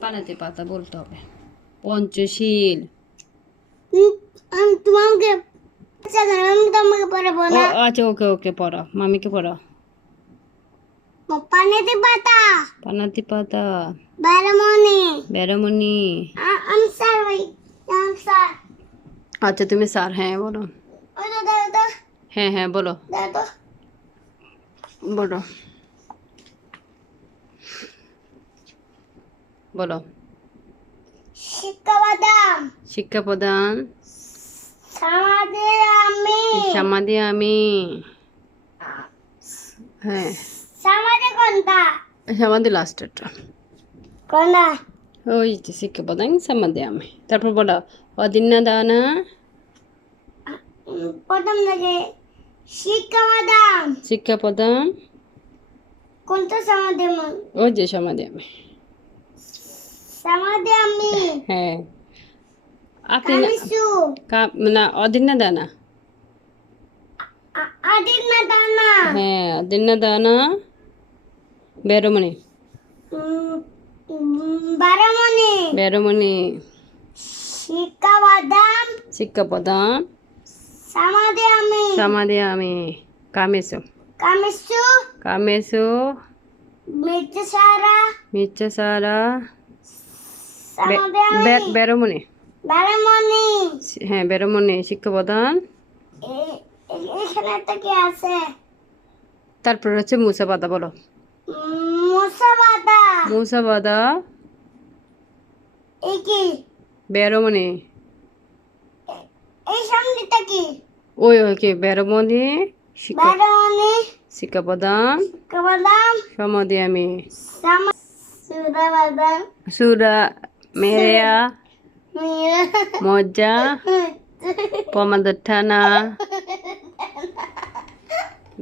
পানাতি পাতা বলতে হবে। পঞ্চশীল। আমি তোমাকে আমি তোমাকে পড়াবো ও না। আচ্ছা, ওকে ওকে, পড়াও, মামিকে পড়াও। পানিতে পাতা পানাতি পাতা। বারমনি। বেরমনি। আমি স্যার ভাই, আমি স্যার। আচ্ছা তুমি স্যার, হ্যাঁ বলো। ওই তো দাও তো, হ্যাঁ হ্যাঁ বলো দাও তো। বলো বলো। শিক্ষা বাদাম শিক্ষা প্রদান। সমাধি আমি। সমাধি আমি। হ্যাঁ, সমাধি কোনটা? সমাধি লাস্টেরটা। কোনটা? ওই যে শিক্ষা প্রদান সমাধি আমি। তারপর বলো অদিন্না দানা। প্রথম থেকে শিক্ষা বাদাম শিক্ষা প্রদান। কোনটা? সমাধি আমি। ওই যে সমাধি আমি। সমাধি আমি। হ্যাঁ, আপনি না কামিসু না অদিন্না দানা। আদিন না দানা। হ্যাঁ, অদিন্না দানা বেরমনি। বারমনি। বেরমনি। শিক্ষা বাদাম শিক্ষা প্রদান সমাধি আমি। সমাধি আমি। কামেসু। কামিসু কামেসু মির্জা সারা মিচ্ছা সারা সমাধি আমি। বেরমনি। বারমনি। হ্যাঁ, বেরমনি শিক্ষা প্রদান। এখানে তো কি আছে? তারপর হচ্ছে মুসা পাতা, বলো। মুসাবাদা মুসা পাতা এই কি? বেরমনি। এই সামনেটা কি? ওই ওই কি বেরমনি শিক্ষা বারমনি শিক্ষা প্রদান শিক্ষা বাদাম সমাধি আমি। সুরা বাদাম সুরা মেরিয়া মিরা মজ্জা পমাদাঠানা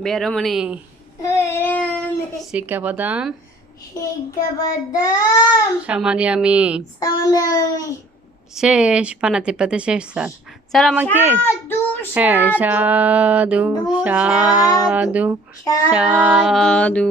বেরমনি শিক্ষা প্রদান শিক্ষা বাদাম সমাধি আমি। সমাধি আমি। শেষ, পানাতি পাতে শেষ স্যার। স্যার আমাকে সাধু হ্যাঁ, সাধু সাধু সাধু।